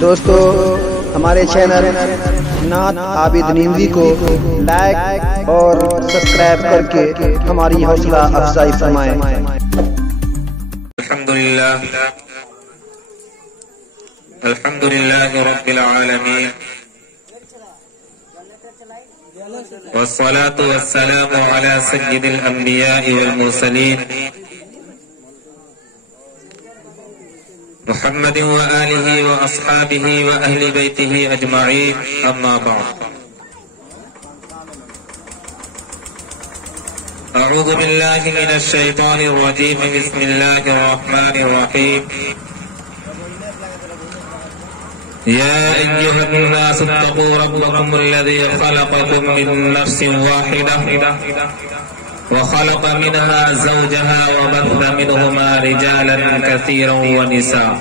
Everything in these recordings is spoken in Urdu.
دوستو ہمارے چینل نعت عابد نیموی کو لائک اور سبسکرائب کر کے ہماری حوصلہ افزائی فرمائیں۔ الحمدللہ رب العالمین والصلاة والسلام على سید الانبیاء والمرسلین محمد وآلہ واصحابہ واہل بیتہ اجمعین، اما بعد۔ اعوذ باللہ من الشیطان الرجیم، بسم اللہ الرحمن الرحیم۔ يا أيها الناس اتقوا ربكم الذي خلقكم من نفس واحدة وخلق منها زوجها وبث منهما رجالا كثيرا ونساء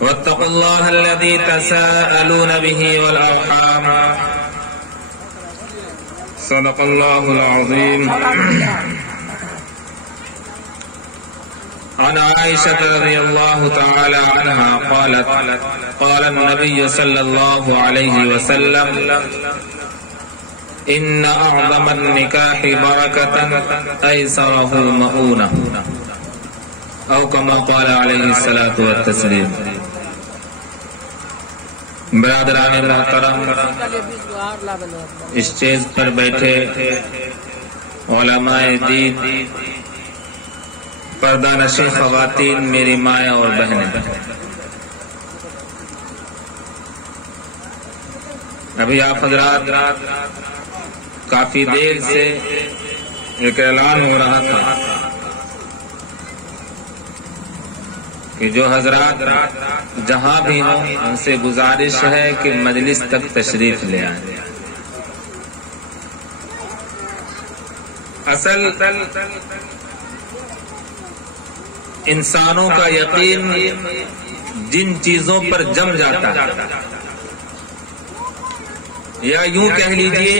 واتقوا الله الذي تساءلون به والأرحام صدق الله العظيم۔ عن عائشة رضي الله تعالى عنها قالت قال النبي صلى الله عليه وسلم إن أعظم النكاح بركة أيسره مؤونة، أو كما قال عليه الصلاة والتسليم۔ برادران محترم، اسٹیج پر بیٹھے علماء دین، پردہ نشین خواتین، میری مائیں اور بہنیں، ابھی آپ حضرات کافی دیر سے ایک اعلان ہو رہا تھا کہ جو حضرات جہاں بھی ہوں ان سے گزارش ہے کہ مجلس تک تشریف لے آئیں۔ اصل انسانوں کا یقین جن چیزوں پر جم جاتا ہے، یا یوں کہہ لیجئے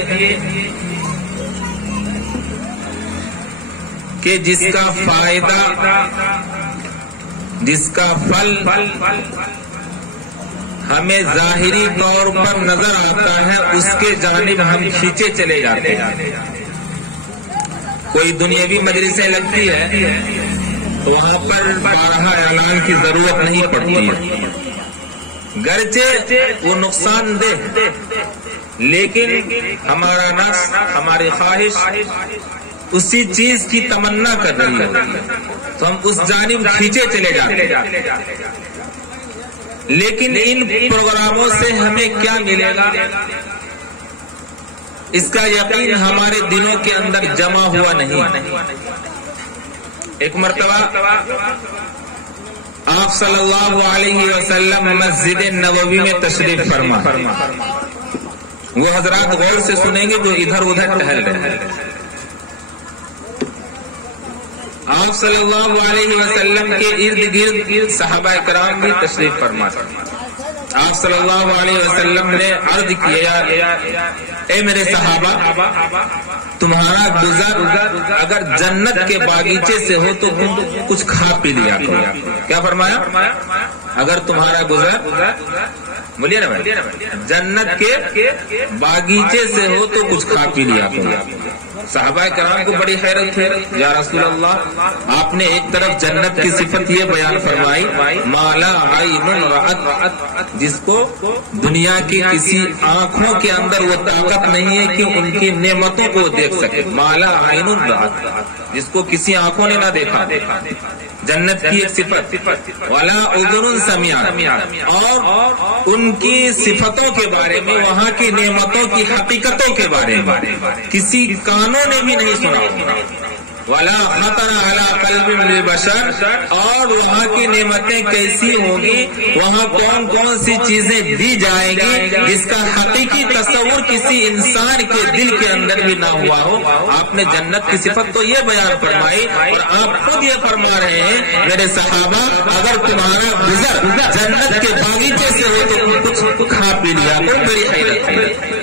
کہ جس کا فائدہ، جس کا پھل ہمیں ظاہری طور پر نظر آتا ہے، اس کے جانب ہم کھینچے چلے جاتے ہیں۔ کوئی دنیاوی مجلسیں لگتی ہے تو وہاں پر بارہا اعلان کی ضرورت نہیں پڑتی ہے، گرچہ وہ نقصان دہ، لیکن ہمارا نفس، ہماری خواہش اسی چیز کی تمنا کر رہی ہے تو ہم اس جانب کھینچے چلے جاتے ہیں۔ لیکن ان پروگراموں سے ہمیں کیا ملے گا، اس کا یقین ہمارے دلوں کے اندر جمع ہوا نہیں۔ ایک مرتبہ آپ صلی اللہ علیہ وسلم مسجد نبوی میں تشریف فرما، وہ حضرات غور سے سنیں گے جو ادھر ادھر ٹہل رہے ہیں۔ آپ صلی اللہ علیہ وسلم کے ارد گرد صحابہ کرام بھی تشریف فرما۔ آپ صلی اللہ علیہ وسلم نے عرض کیا، اے میرے صحابہ، تمہارا گزر اگر جنت کے باغیچے سے ہو تو تم کچھ کھا پی لیا کرو۔ کیا فرمایا؟ اگر تمہارا گزر، بولیے نا بھائی، جنت کے باغیچے سے ہو تو کچھ کھا پی لیا کرو۔ صحابہ کرام کو بڑی حیرت ہے، یا رسول اللہ، آپ نے ایک طرف جنت کی صفت یہ بیان فرمائی، مالا عین رأت، جس کو دنیا کی کسی آنکھوں کے اندر وہ طاقت نہیں ہے کہ ان کی نعمتوں کو دیکھ سکے، مالا عین رأت، جس کو کسی آنکھوں نے نہ دیکھا، جنت کی ایک صفت، ولا اذن سمعت، اور ان کی صفتوں کے بارے میں، وہاں کی نعمتوں کی حقیقتوں کے بارے میں کسی کانوں نے بھی نہیں سنا، ولا خطر علی قلب لبشر، اور وہاں کی نعمتیں کیسی ہوں گی، وہاں کون کون سی چیزیں دی جائیں گی جس کا حقیقی تصور کسی انسان کے دل کے اندر بھی نہ ہوا ہو۔ آپ نے جنت کی صفت تو یہ بیان فرمائی، اور آپ خود یہ فرما رہے ہیں، میرے صحابہ، اگر تمہارا گزر جنت کے باغیچے سے ہو تو کچھ کھا پی لیا، بڑی حیرت ہے۔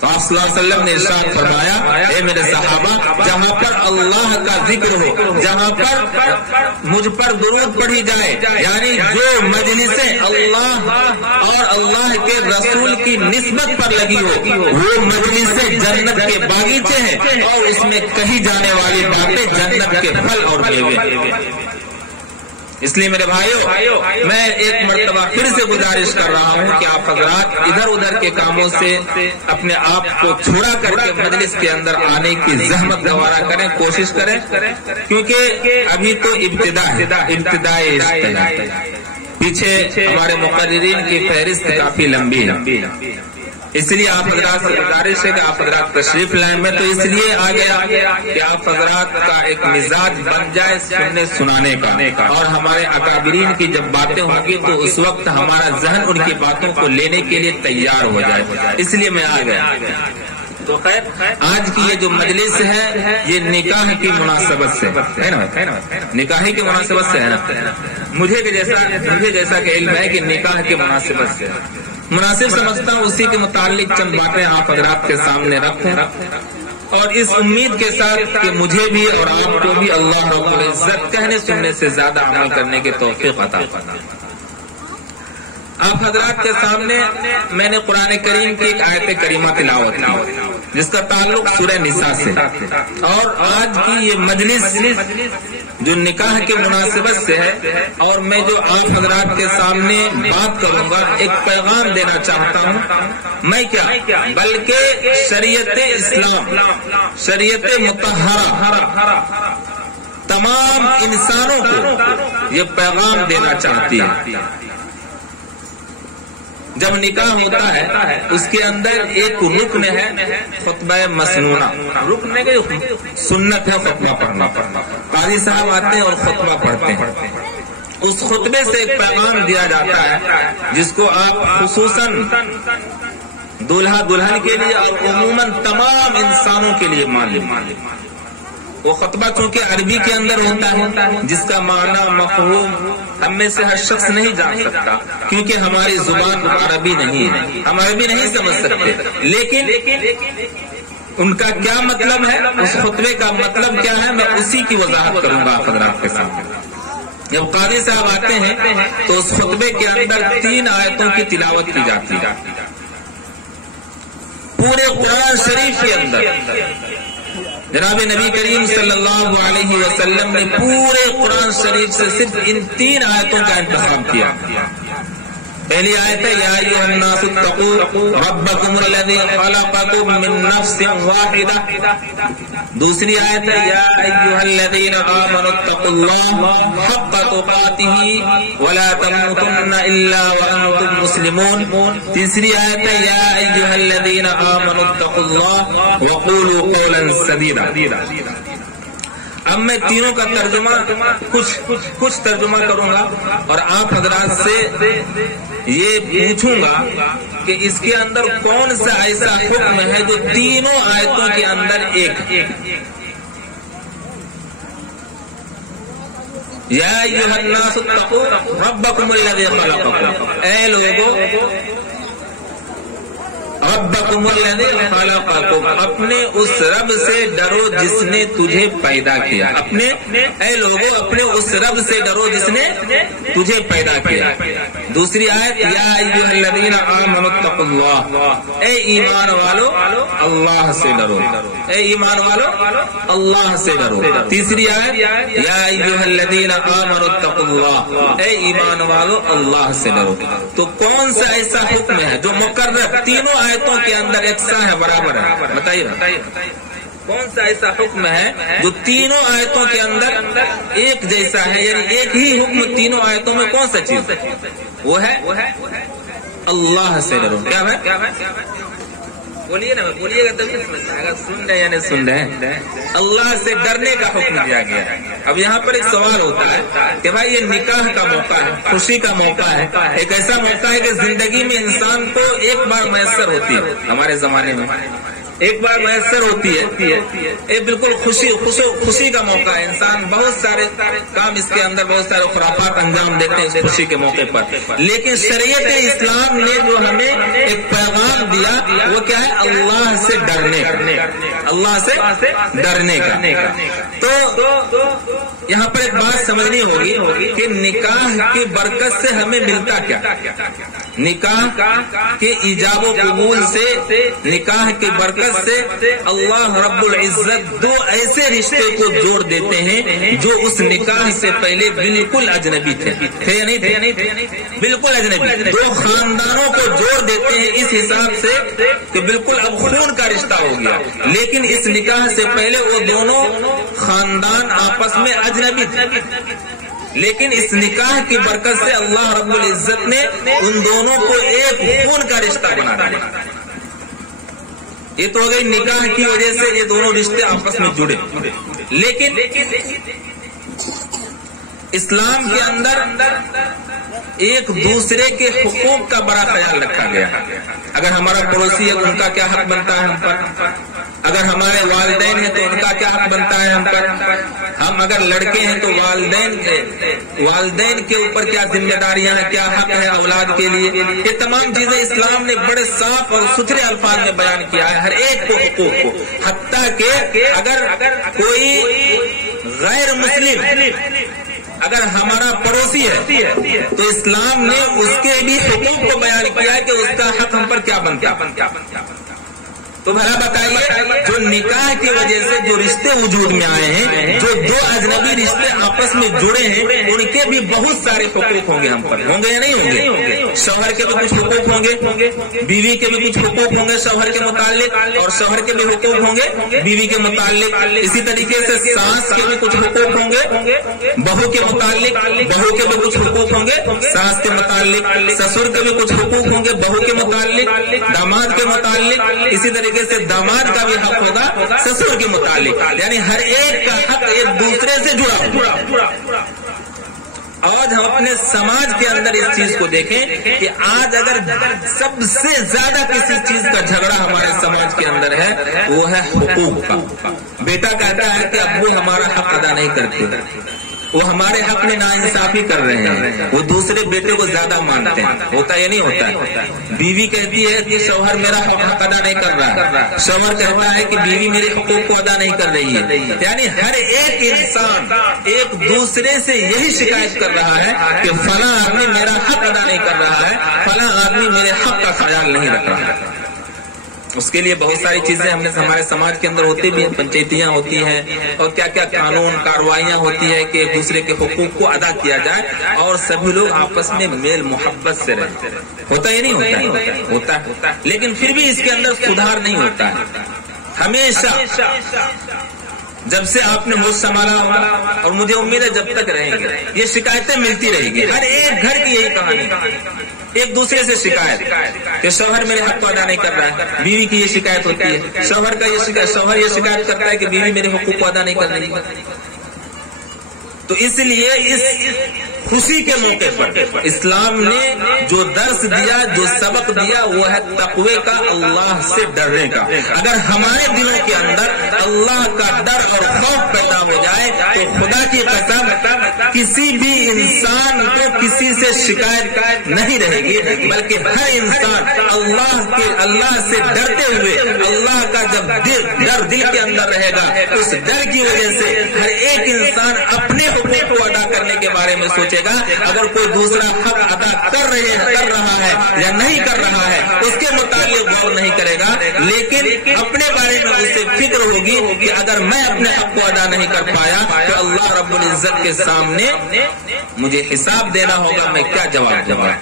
تو آپ آپ صلی اللہ علیہ وسلم نے ارشاد فرمایا اے میرے صحابہ جہاں پر اللہ کا ذکر ہو جہاں پر مجھ پر درود پڑھی جائے یعنی جو مجلسیں اللہ اور اللہ کے رسول کی نسبت پر لگی ہو وہ مجلسیں جنت کے باغیچے ہیں اور اس میں کہی جانے والی باتیں جنت کے پھل اور میوے ہیں۔ اس لیے میرے بھائیوں میں ایک مرتبہ پھر سے گزارش کر رہا ہوں کہ آپ حضرات ادھر ادھر کے کاموں سے اپنے آپ کو چھوڑا کر کے مجلس کے اندر آنے کی زحمت گوارا کریں کوشش کریں کیونکہ ابھی تو ابتدائی پیچھے ہمارے مقررین کی فہرست کافی لمبی ہے اس لیے آپ حضرات سے گزارش ہے کہ آپ حضرات تشریف لائیں میں تو اس لیے آ گیا کہ آپ حضرات کا ایک مزاج بن جائے سننے سنانے کا اور ہمارے اکابرین کی جب باتیں ہوں گی تو اس وقت ہمارا ذہن ان کی باتوں کو لینے کے لیے تیار ہو جائے اس لیے میں آ گیا۔ تو خیر آج کی یہ جو مجلس ہے یہ نکاح کی مناسبت سے ہے نا نکاح کی مناسبت سے ہے نا مجھے جیسا کہ علم ہے کہ نکاح کی مناسبت سے مناسب سمجھتا ہوں اسی کے متعلق چند باتیں آپ حضرات کے سامنے رکھوں اور اس امید کے ساتھ کہ مجھے بھی اور آپ کو بھی اللہ رب العزت کہنے سننے سے زیادہ عمل کرنے کی توفیق عطا فرمائے۔ آپ حضرات کے سامنے میں نے قرآن کریم کی ایک آیت کریمہ تلاوت کی جس کا تعلق سورہ نساء سے اور آج کی یہ مجلس جو نکاح کی مناسبت سے ہے اور میں جو آپ حضرات کے سامنے بات کروں گا ایک پیغام دینا چاہتا ہوں میں کیا بلکہ شریعت اسلام شریعت مطہرہ تمام انسانوں کو یہ پیغام دینا چاہتی ہے۔ جب نکاح ہوتا ہے اس کے اندر ایک رکن ہے خطبہ مسنونہ رکن ہے سنت ہے خطبہ پڑھنا قاضی صاحب آتے ہیں اور خطبہ پڑھتے ہیں اس خطبے سے ایک پیغام دیا جاتا ہے جس کو آپ خصوصاً دولہا دلہن کے لیے اور عموماً تمام انسانوں کے لیے معلوم وہ خطبہ چونکہ عربی کے اندر ہوتا ہے جس کا معنی مفہوم ہم میں سے ہر شخص نہیں جان سکتا کیونکہ ہماری زبان عربی نہیں ہے ہم عربی نہیں سمجھ سکتے لیکن ان کا کیا مطلب ہے اس خطبے کا مطلب کیا ہے میں اسی کی وضاحت کروں گا حضرات کے سامنے۔ جب قاضی صاحب آتے ہیں تو اس خطبے کے اندر 3 آیتوں کی تلاوت کی جاتی ہے پورے قرآن شریف کے اندر جناب نبی کریم صلی اللہ علیہ وسلم نے پورے قرآن شریف سے صرف ان 3 آیتوں کا انتخاب کیا۔ پہلی آیت ہے یا ایھا الناس اتقوا ربکم الذی خلقکم من نفس واحدہ دوسری آیت ہے یا ایھا الذین آمنوا اتقوا اللہ حق تقاتہ ولا تموتن الا وانتم مسلمون تیسری آیت ہے یا ایھا الذین آمنوا اتقوا اللہ وقولوا قولا سدیدا۔ اب میں تینوں کا ترجمہ کچھ ترجمہ کروں گا اور آپ حضرات سے یہ پوچھوں گا کہ اس کے اندر کون سا ایسا حکم ہے جو تینوں آیتوں کے اندر ایک یا ایھا الناس اتقوا ربکم الذی خلقکم اے لوگوں ربکم الذی خلقکم اپنے اس رب سے ڈرو جس نے تجھے پیدا کیا اے لوگوں اپنے اس رب سے ڈرو جس نے تجھے پیدا کیا۔ دوسری آیت یا ایھا الذین آمنوا اتقوا اللہ اے ایمان والو اللہ سے ڈرو اے ایمان والو اللہ سے ڈرو۔ تیسری آیت یا ایھا الذین آمنوا اتقوا اللہ اے ایمان والو اللہ سے ڈرو۔ تو کون سا ایسا حکم ہے جو مقرر تینوں آیتوں کے اندر یکساں ہے برابر ہے بتائیے کون سا ایسا حکم ہے جو تینوں آیتوں کے اندر ایک جیسا ہے یعنی ایک ہی حکم تینوں آیتوں میں کون سا چیز وہ ہے اللہ سے ڈرو۔ کیا ہے بولیے نا بولیے گا تبھی سمجھ آئے گا سن رہے یعنی سن رہے اللہ سے ڈرنے کا حکم دیا گیا ہے۔ اب یہاں پر ایک سوال ہوتا ہے کہ بھائی یہ نکاح کا موقع ہے خوشی کا موقع ہے ایک ایسا موقع ہے کہ زندگی میں انسان کو ایک بار میسر ہوتی ہے ہمارے زمانے میں ایک بار میسر ہوتی ہے، یہ بالکل خوشی کا موقع ہے، انسان بہت سارے کام اس کے اندر بہت سارے خرافات انجام دیتے ہیں اس خوشی کے موقع پر، لیکن شریعت اسلام نے جو ہمیں ایک پیغام دیا وہ کیا ہے؟ اللہ سے ڈرنے کا، اللہ سے ڈرنے کا۔ تو یہاں پر ایک بات سمجھنی ہوگی کہ نکاح کی برکت سے ہمیں ملتا کیا؟ نکاح کے ایجاب و قبول سے، نکاح کی برکت سے اللہ رب العزت دو ایسے رشتے کو جوڑ دیتے ہیں جو اس نکاح سے پہلے بالکل اجنبی تھے یا نہیں تھے؟ بالکل اجنبی، دو خاندانوں کو جوڑ دیتے ہیں اس حساب سے کہ بالکل اب خون کا رشتہ ہو گیا، لیکن اس نکاح سے پہلے وہ دونوں خاندان آپس میں اجنبی تھے، لیکن اس نکاح کی برکت سے اللہ رب العزت نے ان دونوں کو ایک خون کا رشتہ بنا دیا۔ یہ تو ہو گئی نکاح کی وجہ سے یہ دونوں رشتے آپس میں جڑے، لیکن اسلام کے اندر ایک دوسرے کے حقوق کا بڑا خیال رکھا گیا۔ اگر ہمارا پڑوسی ہے تو ان کا کیا حق بنتا ہے ہم پر، اگر ہمارے والدین ہیں تو ان کا کیا حق بنتا ہے ہم پر، ہم اگر لڑکے ہیں تو والدین کے اوپر کیا ذمہ داریاں ہیں، کیا حق ہے اولاد کے لیے، یہ تمام چیزیں اسلام نے بڑے صاف اور ستھرے الفاظ میں بیان کیا ہے، ہر ایک کو حقوق کو، حتیٰ کہ اگر کوئی غیر مسلم اگر ہمارا پڑوسی ہے تو اسلام نے اس کے بھی حقوق کو بیان کیا ہے کہ اس کا حق ہم پر کیا بنتا ہے۔ تو بھلا بتائیے، جو نکاح کی وجہ سے جو رشتے وجود میں آئے ہیں، جو دو اجنبی رشتے آپس میں جڑے ہیں، ان کے بھی بہت سارے حقوق ہوں گے ہم پر، ہوں گے یا نہیں ہوں گے؟ شوہر کے بھی کچھ حقوق ہوں گے، بیوی کے بھی کچھ حقوق ہوں گے شوہر کے متعلق، اور شوہر کے بھی حقوق ہوں گے بیوی کے متعلق، اسی طریقے سے ساس کے بھی کچھ حقوق ہوں گے بہو کے متعلق، بہو کے بھی کچھ حقوق ہوں گے ساس کے متعلق، سسر کے بھی کچھ حقوق ہوں گے بہو کے متعلق، داماد کے متعلق، اسی طریقے سے داماد کا بھی حق ہوگا سسر کے متعلق، یعنی ہر ایک کا حق ایک دوسرے سے جڑا۔ آج ہم اپنے سماج کے اندر اس چیز کو دیکھیں کہ آج اگر سب سے زیادہ کسی چیز کا جھگڑا ہمارے سماج کے اندر ہے وہ ہے حقوق کا۔ بیٹا کہتا ہے کہ ابو ہمارا حق ادا نہیں کرتے، وہ ہمارے حق میں ناانصافی کر رہے ہیں، وہ دوسرے بیٹے کو زیادہ مانتے ہیں، ہوتا ہے نہیں ہوتا ہے؟ بیوی کہتی ہے کہ شوہر میرا حق ادا نہیں کر رہا، شوہر کہتا ہے کہ بیوی میرے حقوق کو ادا نہیں کر رہی ہے، یعنی ہر ایک انسان ایک دوسرے سے یہی شکایت کر رہا ہے کہ فلاں آدمی میرا حق ادا نہیں کر رہا ہے، فلاں آدمی میرے حق کا خیال نہیں رکھ رہا ہے۔ اس کے لیے بہت ساری چیزیں ہمارے سماج کے اندر ہوتی بھی ہیں، پنچایتیاں ہوتی ہیں اور کیا کیا قانون کارروائیاں ہوتی ہے کہ ایک دوسرے کے حقوق کو ادا کیا جائے اور سبھی لوگ آپس میں میل محبت سے رہتے ہیں، ہوتا ہی نہیں ہوتا ہے، لیکن پھر بھی اس کے اندر سدھار نہیں ہوتا ہے۔ ہمیشہ جب سے آپ نے ہوش سنبھالا ہوگا اور مجھے امید ہے جب تک رہیں گے یہ شکایتیں ملتی رہے گی، ہر ایک گھر کی یہی کہانی، ایک دوسرے سے شکایت کہ شوہر میرے حق کو ادا نہیں کر رہا ہے، بیوی کی یہ شکایت ہوتی ہے، شوہر یہ شکایت کرتا ہے کہ بیوی میرے حقوق کو ادا نہیں کر رہی ہے۔ تو اس لیے اس خوشی کے موقع پر اسلام نے جو درس دیا، جو سبق دیا وہ ہے تقوی کا، اللہ سے ڈرنے کا۔ اگر ہمارے دلوں کے اندر اللہ کا ڈر اور خوف پیدا ہو جائے تو خدا کی قسم کسی بھی انسان کو کسی سے شکایت نہیں رہے گی، بلکہ ہر انسان اللہ سے ڈرتے ہوئے، اللہ کا جب ڈر دل کے اندر رہے گا اس ڈر کی وجہ سے ہر ایک انسان اپنے حقوق کو ادا کرنے کے بارے میں سوچے گا۔ اگر کوئی دوسرا حق ادا کر رہا ہے یا نہیں کر رہا ہے اس کے متعلق غور نہیں کرے گا، لیکن اپنے بارے میں اسے فکر ہوگی کہ اگر میں اپنے حق کو ادا نہیں کر پایا تو اللہ رب العزت کے سامنے مجھے حساب دینا ہوگا، میں کیا جواب دوں گا۔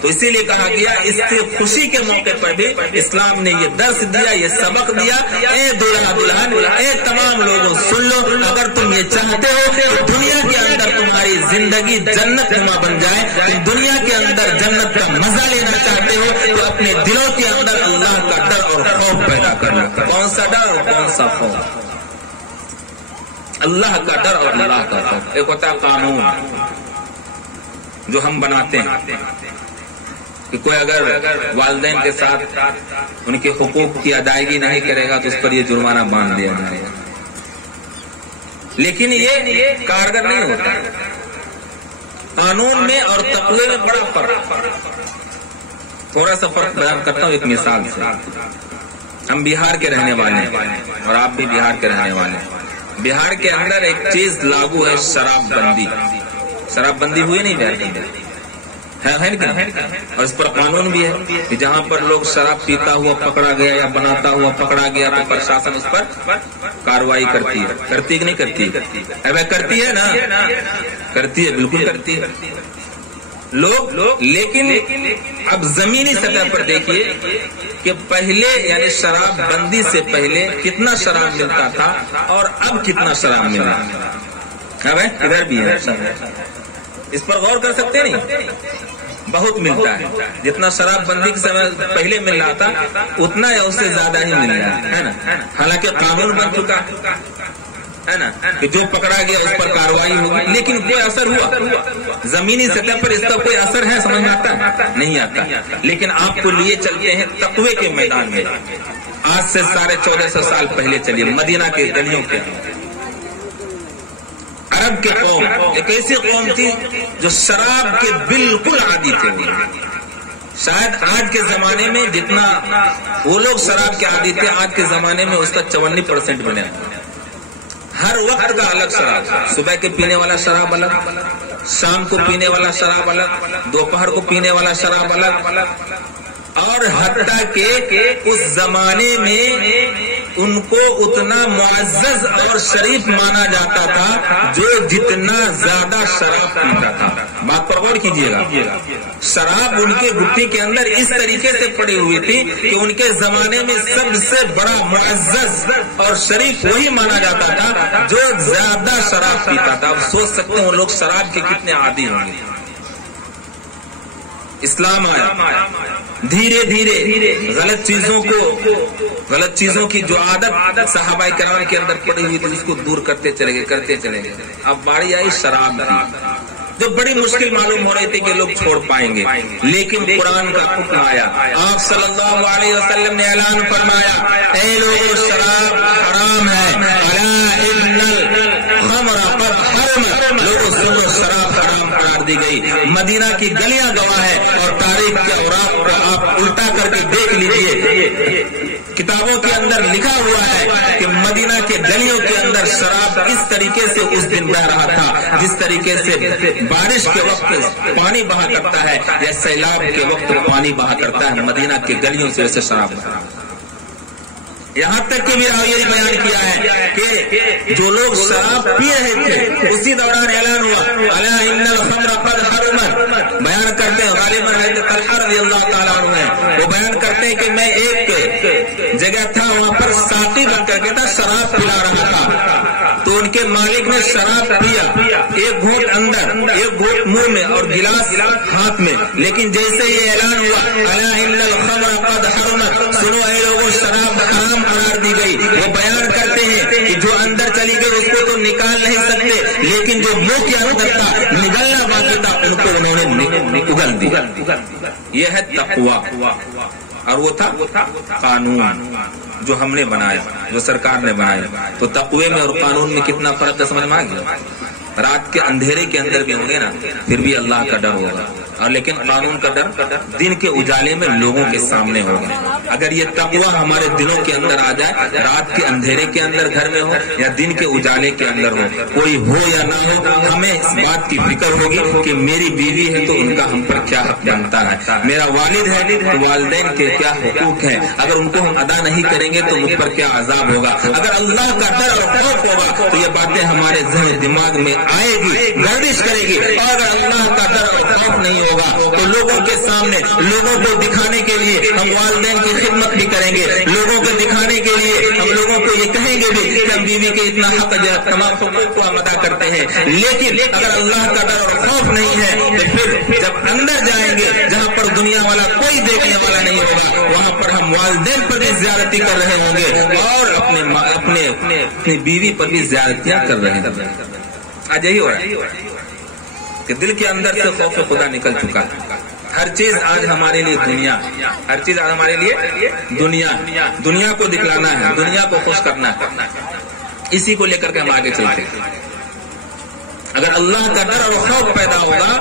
تو اسی لیے کہا گیا اس کی خوشی کے موقع پر بھی اسلام نے یہ درس دیا، یہ سبق دیا، اے دلہا دلہن، اے تمام لوگوں سن لو، اگر تم یہ چاہتے ہو کہ دنیا کے اندر تمہاری زندگی جنت نما بن جائے، دنیا کے اندر جنت کا مزہ لینا چاہتے ہو تو اپنے دلوں کے اندر اللہ کا ڈر اور خوف پیدا کرنا۔ کون سا ڈر اور کون سا خوف؟ اللہ کا ڈر اور اللہ کا خوف۔ ایک ہوتا ہے قانون جو ہم بناتے ہیں، کہ کوئی اگر والدین کے ساتھ ان کے حقوق کی ادائیگی نہیں کرے گا تو اس پر یہ جرمانہ باندھ دیا جائے گا، لیکن یہ کارگر نہیں ہوتا۔ قانون میں اور تقوی میں بڑا فرق۔ تھوڑا سا فرق بیان کرتا ہوں ایک مثال سے۔ ہم بہار کے رہنے والے ہیں اور آپ بھی بہار کے رہنے والے ہیں۔ بہار کے اندر ایک چیز لاگو ہے، شراب بندی۔ شراب بندی ہوئی نہیں بہار کے اندر ہے، اور اس پر قانون بھی ہے کہ جہاں پر لوگ شراب پیتا ہوا پکڑا گیا یا بناتا ہوا پکڑا گیا تو پرشاسن اس پر کارروائی کرتی ہے۔ کرتی کہ نہیں کرتی؟ کرتی ہے نا، کرتی ہے، بالکل کرتی ہے لوگ۔ لیکن اب زمینی سطح پر دیکھیے کہ پہلے یعنی شراب بندی سے پہلے کتنا شراب ملتا تھا اور اب کتنا شراب مل رہا ہے۔ ادھر بھی ہے، اس پر غور کر سکتے نہیں؟ بہت ملتا ہے، جتنا شراب بندی کے سمے پہلے مل رہا تھا اتنا یا اس سے زیادہ ہی مل رہا ہے نا۔ حالانکہ قانون بن چکا ہے نا کہ جو پکڑا گیا اس پر کارروائی ہوگی، لیکن کوئی اثر ہوا؟ زمینی سطح پر اس کا کوئی اثر ہے؟ سمجھ میں آتا نہیں آتا۔ لیکن آپ کو لیے چلتے ہیں تقوی کے میدان میں۔ آج سے 1450 سال پہلے چلیے مدینہ کے گلیوں کے عرب کے قوم ایک ایسی قوم تھی جو شراب کے بالکل عادی تھے۔ شاید آج کے زمانے میں جتنا وہ لوگ شراب کے عادی تھے، آج کے زمانے میں اس کا 54% بنے۔ ہر وقت کا الگ شراب، صبح کے پینے والا شراب الگ، شام کو پینے والا شراب الگ، دوپہر کو پینے والا شراب الگ، اور حتیٰ کہ اس زمانے میں ان کو اتنا معزز اور شریف مانا جاتا تھا جو جتنا زیادہ شراب پیتا تھا۔ بات پر غور کیجیے گا، شراب ان کے گٹھی کے اندر اس طریقے سے پڑی ہوئی تھی کہ ان کے زمانے میں سب سے بڑا معزز اور شریف وہی مانا جاتا تھا جو زیادہ شراب پیتا تھا۔ اب سوچ سکتے ہیں وہ لوگ شراب کے کتنے عادی ہوں گے۔ اسلام آیا، دھیرے دھیرے غلط چیزوں کی جو عادت صحابہ کرام کے اندر پڑی ہوئی تھی اس کو دور کرتے چلے گئے۔ اب باری آئی شراب کی، جو بڑی مشکل معلوم ہو رہی تھی کہ لوگ چھوڑ پائیں گے، لیکن قرآن کا حکم آیا۔ آپ صلی اللہ علیہ وسلم نے اعلان فرمایا، اے لوگو شراب حرام ہے، الا ان الخمر قد حرمت، لوگوں سنو شراب حرام قرار دی گئی۔ مدینہ کی گلیاں گواہ ہے، اور تاریخ کے اوراق کو آپ الٹا کر کے دیکھ لیجئے، کتابوں کے اندر لکھا ہوا ہے کہ مدینہ کے گلیوں کے اندر شراب اس طریقے سے اس دن بہ رہا تھا جس طریقے سے بارش کے وقت پانی بہا کرتا ہے یا سیلاب کے وقت پانی بہا کرتا ہے، مدینہ کے گلیوں سے ویسے شراب بہا۔ یہاں تک کہ بھی راوی نے بیان کیا ہے کہ جو لوگ شراب پی رہے تھے اسی دوران اعلان ہوا، الا ان الخمر قد حرمت۔ بیان کرتے ہیں غالباً حضرت طلحہ رضی اللہ تعالیٰ عنہ ہیں، وہ بیان کرتے ہیں کہ میں ایک جگہ تھا، وہاں پر ساقی بن کر کے تھا، شراب پلا رہا تھا، تو ان کے مالک نے شراب پیا، ایک گھونٹ اندر ایک گھونٹ منہ میں اور گلاس ہاتھ میں، لیکن جیسے یہ اعلان ہوا الا ان الخمر قد حرمت، سنو اے لوگوں شراب حرام قرار دی گئی۔ وہ بیان کرتے ہیں کہ جو اندر چلی گئی اس کو تو نکال نہیں سکتے، لیکن جو منہ کے اندر تھا نگلنا باقی تھا ان کو انہوں نے اگل دیا۔ یہ ہے تقوی، اور وہ تھا قانون جو ہم نے بنایا، جو سرکار نے بنایا۔ تو تقوی میں اور قانون میں کتنا فرق ہے سمجھ میں آ گیا؟ رات کے اندھیرے کے اندر بھی ہوں گے نا پھر بھی اللہ کا ڈر ہوگا، اور لیکن قانون کا ڈر دن کے اجالے میں لوگوں کے سامنے ہوگا۔ اگر یہ تقوی ہمارے دلوں کے اندر آ جائے، رات کے اندھیرے کے اندر گھر میں ہو یا دن کے اجالے کے اندر ہو، کوئی ہو یا نہ ہو، ہمیں اس بات کی فکر ہوگی کہ میری بیوی ہے تو ان کا ہم پر کیا حق بنتا ہے، میرا والد ہے تو والدین کے کیا حقوق ہیں، اگر ان کو ہم ادا نہیں کریں گے تو مجھ پر کیا عذاب ہوگا۔ اگر اللہ کا ڈر اور خوف ہوگا تو یہ باتیں ہمارے ذہن دماغ میں آئے گی، گردش کرے گی، اور اگر اللہ کا ڈر اور خوف نہیں ہوگا تو لوگوں کے سامنے لوگوں کو دکھانے کے لیے ہم والدین کی خدمت بھی کریں گے، لوگوں کو دکھانے کے لیے ہم لوگوں کو یہ کہیں گے بھی کہ ہم بیوی کے اتنا حق تمام حقوق کو ہم ادا کرتے ہیں، لیکن اگر اللہ کا ڈر اور خوف نہیں ہے تو پھر جب اندر جائیں گے جہاں پر دنیا والا کوئی دیکھنے والا نہیں ہوگا، وہاں پر ہم والدین پر بھی زیادتی کر رہے ہوں گے اور اپنی بیوی پر بھی زیادتیاں کر رہے ہیں۔ آج یہی ہو رہا ہے کہ دل کے اندر سے خوف خدا نکل چکا ہے، ہر چیز آج ہمارے لیے دنیا، ہر چیز آج ہمارے لیے دنیا کو دکھلانا ہے، دنیا کو خوش کرنا ہے، اسی کو لے کر کے ہم آگے چلتے ہیں۔ اگر اللہ کا ڈر اور خوف پیدا ہوگا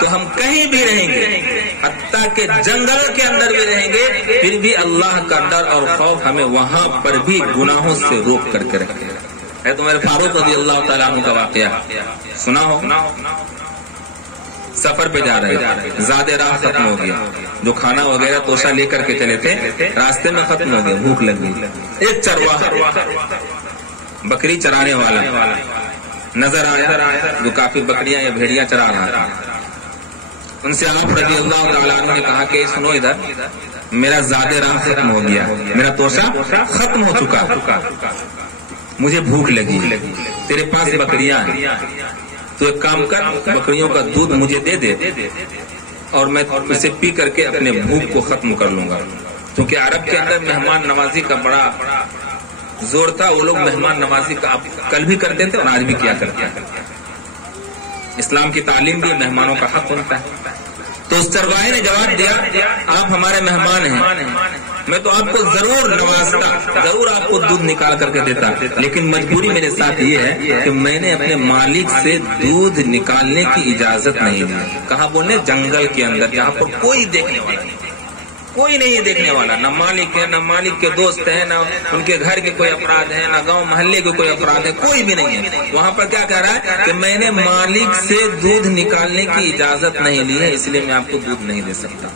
تو ہم کہیں بھی رہیں گے، حتیٰ کہ جنگل کے اندر بھی رہیں گے، پھر بھی اللہ کا ڈر اور خوف ہمیں وہاں پر بھی گناہوں سے روک کر کے رکھے گا۔ ہے تو عمر فاروق رضی اللہ تعالیٰ عنہ کا واقعہ سنا ہو، سفر پہ جا رہے تھے، زیادہ راہ ختم ہو گیا، جو کھانا وغیرہ توشا لے کر کے چلے تھے راستے میں ختم ہو گیا، بھوک لگ گئی۔ ایک چرواہا بکری چرانے والا نظر آیا جو کافی بکریاں یا بھیڑیاں چرا رہا تھا۔ ان سے آپ رضی اللہ تعالیٰ عنہ نے کہا کہ سنو ادھر، میرا زیادہ راہ ختم ہو گیا، میرا توشا ختم ہو چکا، مجھے بھوک لگی، تیرے پاس بکریاں ہیں، تو ایک کام کر، بکریوں کا دودھ مجھے دے دے اور میں اسے پی کر کے اپنے بھوک کو ختم کر لوں گا۔ کیونکہ عرب کے اندر مہمان نوازی کا بڑا زور تھا، وہ لوگ مہمان نوازی کا کل بھی کرتے تھے اور آج بھی کیا کرتے ہیں۔ اسلام کی تعلیم بھی مہمانوں کا حق ہوتا ہے۔ تو اس چرواہے نے جواب دیا، آپ ہمارے مہمان ہیں، میں تو آپ کو ضرور نوازتا، ضرور آپ کو دودھ نکال کر کے دیتا، لیکن مجبوری میرے ساتھ یہ ہے کہ میں نے اپنے مالک سے دودھ نکالنے کی اجازت نہیں دی۔ کہاں بولنے؟ جنگل کے اندر، جہاں پر کوئی دیکھنے والا نہیں، کوئی نہیں ہے دیکھنے والا، نہ مالک ہے، نہ مالک کے دوست ہیں، نہ ان کے گھر کے کوئی افراد ہیں، نہ گاؤں محلے کے کوئی افراد ہیں، کوئی بھی نہیں ہے۔ وہاں پر کیا کہہ رہا ہے کہ میں نے مالک سے دودھ نکالنے کی اجازت نہیں لی ہے، اس لیے میں آپ کو دودھ نہیں دے سکتا۔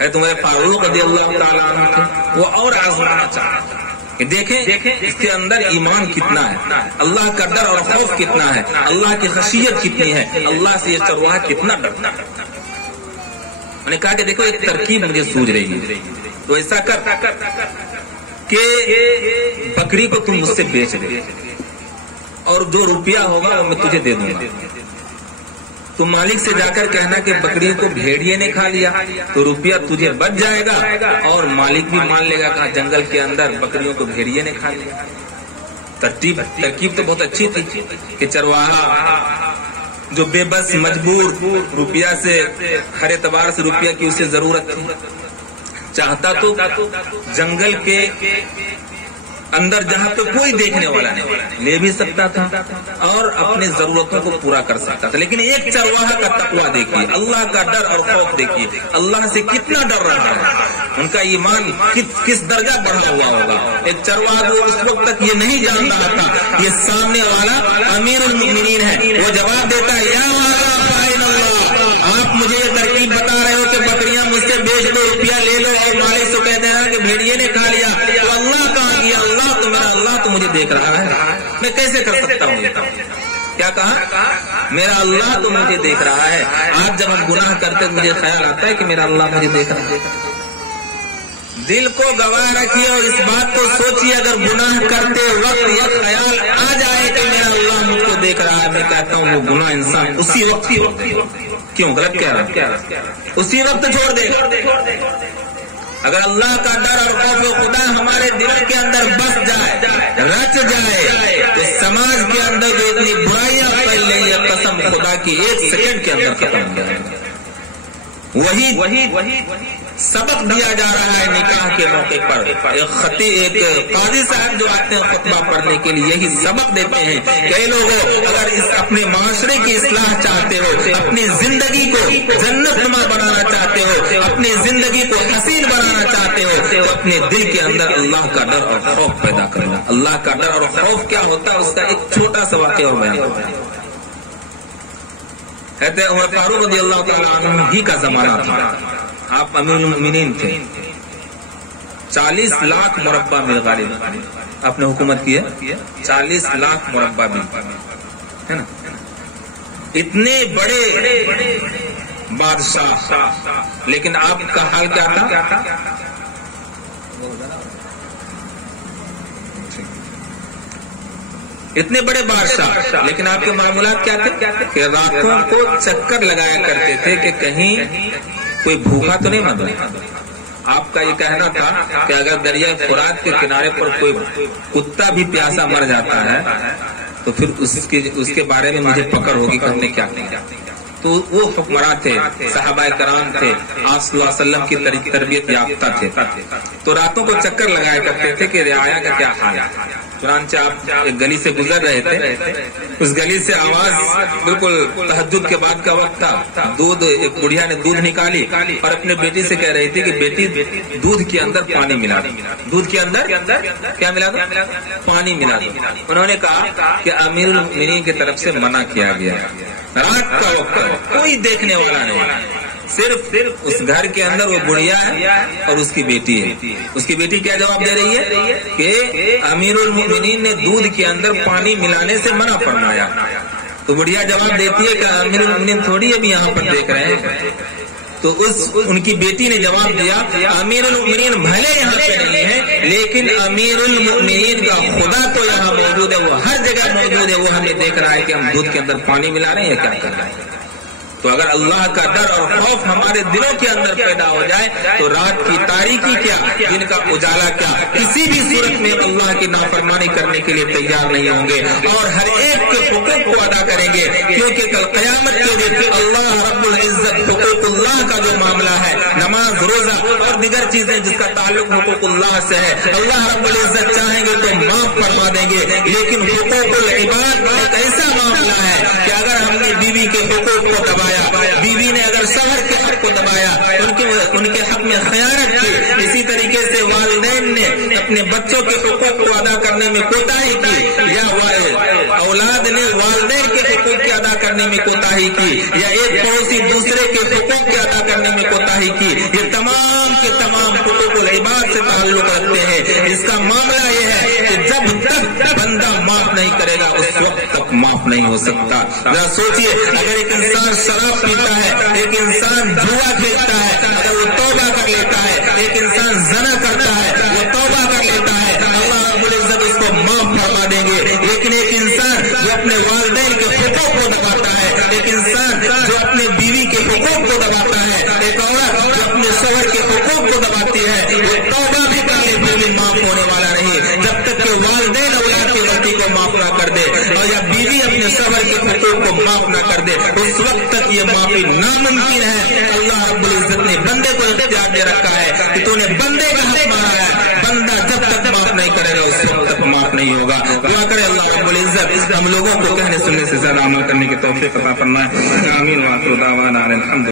ہے تو میرے فاروق رضی اللہ تعالیٰ عنہ تھے، وہ اور آزمانا چاہتے کہ دیکھیں اس کے اندر ایمان کتنا ہے، اللہ کا ڈر اور خوف کتنا ہے، اللہ کی خشیت کتنی ہے، اللہ سے یہ چرواہا کتنا ڈرتا ہے۔ میں نے کہا کہ دیکھو ایک ترکیب مجھے سوج رہی ہے، تو ایسا کر کہ بکری کو تم مجھ سے بیچ دے اور جو روپیہ ہوگا وہ میں تجھے دے دوں گا۔ تو مالک سے جا کر کہنا کہ بکری کو بھیڑیے نے کھا لیا تو روپیہ تجھے بچ جائے گا اور مالک بھی مان لے گا کہ جنگل کے اندر بکریوں کو بھیڑیے نے کھا لیا۔ ترکیب تو بہت اچھی تھی کہ چرواہا جو بے بس مجبور روپیہ سے، ہر اعتبار سے روپیہ کی اسے ضرورت تھی، چاہتا تو جنگل کے اندر جہاں پہ کوئی دیکھنے والا نہیں لے بھی سکتا تھا اور اپنی ضرورتوں کو پورا کر سکتا تھا، لیکن ایک چرواہا کا تقویٰ دیکھیے، اللہ کا ڈر اور خوف دیکھیے، اللہ سے کتنا ڈر رہا ہے، ان کا ایمان کس درجہ بڑھا ہوا ہوگا۔ ایک چرواہا وہ اس وقت تک یہ نہیں جان رہا تھا یہ سامنے والا امیر المؤمنین ہے، وہ جواب دیتا ہے، یا آپ مجھے یہ ترکیب بتا رہے ہو کہ بکریاں مجھ سے بیچ دو، روپیہ لے لو اور مالک سے کہہ دینا کہ بھیڑیے نے کھا لیا، تو اللہ کہاں گیا؟ اللہ تو مجھے دیکھ رہا ہے، میں کیسے کر سکتا ہوں؟ کیا کہا؟ میرا اللہ تو مجھے دیکھ رہا ہے۔ آج جب ہم گناہ کرتے مجھے خیال آتا ہے کہ میرا اللہ مجھے دیکھ رہا ہے۔ دل کو گواہ رکھیے اور اس بات کو سوچیے، اگر گناہ کرتے وقت یہ خیال آ جائے کہ میرا اللہ مجھ کو دیکھ رہا ہے، میں کہتا ہوں وہ گناہ انسان اسی وقت ہی کیوں غلط کہہ رہا ہے، اسی وقت چھوڑ دے۔ اگر اللہ کا ڈر اور خوف خدا ہمارے دل کے اندر بس جائے، رچ جائے، تو سماج کے اندر جو اتنی برائیاں پھیل رہی ہے، قسم خدا کی ایک سیکنڈ کے اندر ختم ہو جائے گا۔ وہی سبق دیا جا رہا ہے نکاح کے موقع پر۔ ایک قاضی صاحب جو آتے ہیں خطبہ پڑھنے کے لیے یہی سبق دیتے ہیں کہ اے لوگوں، اگر اپنے معاشرے کی اصلاح چاہتے ہو، اپنی زندگی کو جنت نما بنانا چاہتے ہو، اپنی زندگی کو حسین بنانا چاہتے ہو، تو اپنے دل کے اندر اللہ کا ڈر اور خوف پیدا کرنا۔ اللہ کا ڈر اور خوف کیا ہوتا ہے، اس کا ایک چھوٹا سا واقعہ اور بیان ہوتا ہے۔ کہتے ہیں عمر فاروق رضی اللہ تعالیٰ عنہ ہی کا زمانہ تھا، آپ امیر المؤمنین تھے، 40 لاکھ مربع میل غالب آپ نے حکومت کی ہے، 40 لاکھ مربع میل ہے نا، اتنے بڑے بادشاہ، لیکن آپ کا حال کیا تھا؟ اتنے بڑے بادشاہ، لیکن آپ کے معاملات کیا تھے کہ راتوں کو چکر لگایا کرتے تھے کہ کہیں کوئی بھوکا تو نہیں مر رہا۔ آپ کا یہ کہنا تھا کہ اگر دریائے فرات کے کنارے پر کوئی کتا بھی پیاسا مر جاتا ہے تو پھر اس کے بارے میں مجھے پکڑ ہوگی کہ ہم نے کیا کیا۔ تو وہ حکمراں تھے، صحابہ کرام تھے، آپ صلی اللہ علیہ وسلم کی تربیت یافتہ تھے، تو راتوں کو چکر لگایا کرتے تھے کہ رعایا کا کیا حال ہے۔ چنانچہ آپ ایک گلی سے گزر رہے تھے، اس گلی سے آواز بالکل تہجد کے بعد کا وقت تھا، ایک بڑھیا نے دودھ نکالی اور اپنے بیٹی سے کہہ رہی تھی کہ بیٹی دودھ کے اندر پانی ملا دو، دودھ کے اندر کیا ملا دو؟ پانی ملا دو۔ انہوں نے کہا کہ امیر المؤمنین کی طرف سے منع کیا گیا، رات کا وقت، کوئی دیکھنے والا نہیں، صرف اس گھر کے اندر وہ بڑھیا ہے اور اس کی بیٹی ہے۔ اس کی بیٹی کیا جواب دے رہی ہے کہ امیر المؤمنین نے دودھ کے اندر پانی ملانے سے منع فرمایا، تو بڑھیا جواب دیتی ہے کہ امیر المؤمنین تھوڑی ابھی یہاں پر دیکھ رہے ہیں۔ تو ان کی بیٹی نے جواب دیا امیر المؤمنین بھلے یہاں پہ نہیں ہے، لیکن امیر المؤمنین کا خدا تو یہاں موجود ہے، وہ ہر جگہ موجود ہے، وہ ہمیں دیکھ رہا ہے کہ ہم دودھ کے اندر پانی ملا رہے ہیں یا کیا کر رہے ہیں۔ تو اگر اللہ کا ڈر اور خوف ہمارے دلوں کے اندر پیدا ہو جائے تو رات کی تاریکی کیا، دن کا اجالا کیا، کسی بھی صورت میں اللہ کی نافرمانی کرنے کے لیے تیار نہیں ہوں گے اور ہر ایک کے حقوق کو ادا کریں گے، کیونکہ کل قیامت کے دن اللہ رب العزت حقوق اللہ کا جو معاملہ ہے، نماز، روزہ اور دیگر چیزیں جس کا تعلق حقوق اللہ سے ہے، اللہ رب العزت چاہیں گے تو معاف فرما دیں گے، لیکن حقوق العباد ایک ایسا معاملہ ہے کہ اگر ہم نے بیوی کے حقوق کو دبایا، بیوی نے اگر شوہر کے حق کو دبایا، ان کے حق میں خیانت کی، اسی طریقے سے والدین نے اپنے بچوں کے حقوق کو ادا کرنے میں کوتاہی کی، یا اولاد نے والدین کے حقوق کے ادا کرنے میں کوتاہی کی، یا ایک پڑوسی دوسرے کے حقوق کے ادا کرنے میں کوتاہی کی، یہ تمام کے تمام حقوق العباد سے تعلق رکھتے ہیں۔ اس کا معاملہ یہ ہے کہ جب تک بندہ معاف نہیں کرے گا اس وقت تک معاف نہیں ہو سکتا۔ ذرا سوچئے، اگر ایک انسان شراب پیتا ہے، ایک انسان جوا کھیلتا ہے، اگر وہ توبہ کر لیتا ہے، ایک انسان زنا کرتا ہے، وہ توبہ کر لیتا ہے، اللہ رب العزت اس کو معاف فرما دیں گے، لیکن ایک انسان جو اپنے والدین کے حقوق کو دباتا ہے، ایک انسان جو اپنے بیوی کے حقوق کو دباتا ہے، ایک عورت جو اپنے شوہر کے حقوق کو دباتی ہے، وہ توبہ بھی کر لے پھر بھی معاف ہونے والا نہیں، جب تک کہ والدین اولاد کی غلطی کو معاف نہ کر دے اور یا بیوی اپنے شوہر کے حقوق کو معاف نہ کر دے، اس وقت تک یہ معافی ناممکن ہے۔ اللہ رب العزت نے بندے کو اختیار دے رکھا ہے کہ تو نے بندے کا حق مارا ہے، بندہ جب تک معاف نہیں کرے گا اس وقت تک معاف نہیں ہوگا۔ دعا کرے اللہ رب العزت ہم لوگوں کو کہنے سننے سے زیادہ عمل کرنے کی توفیق عطا فرمائے۔ آمین۔ وآخر دعوانا الحمد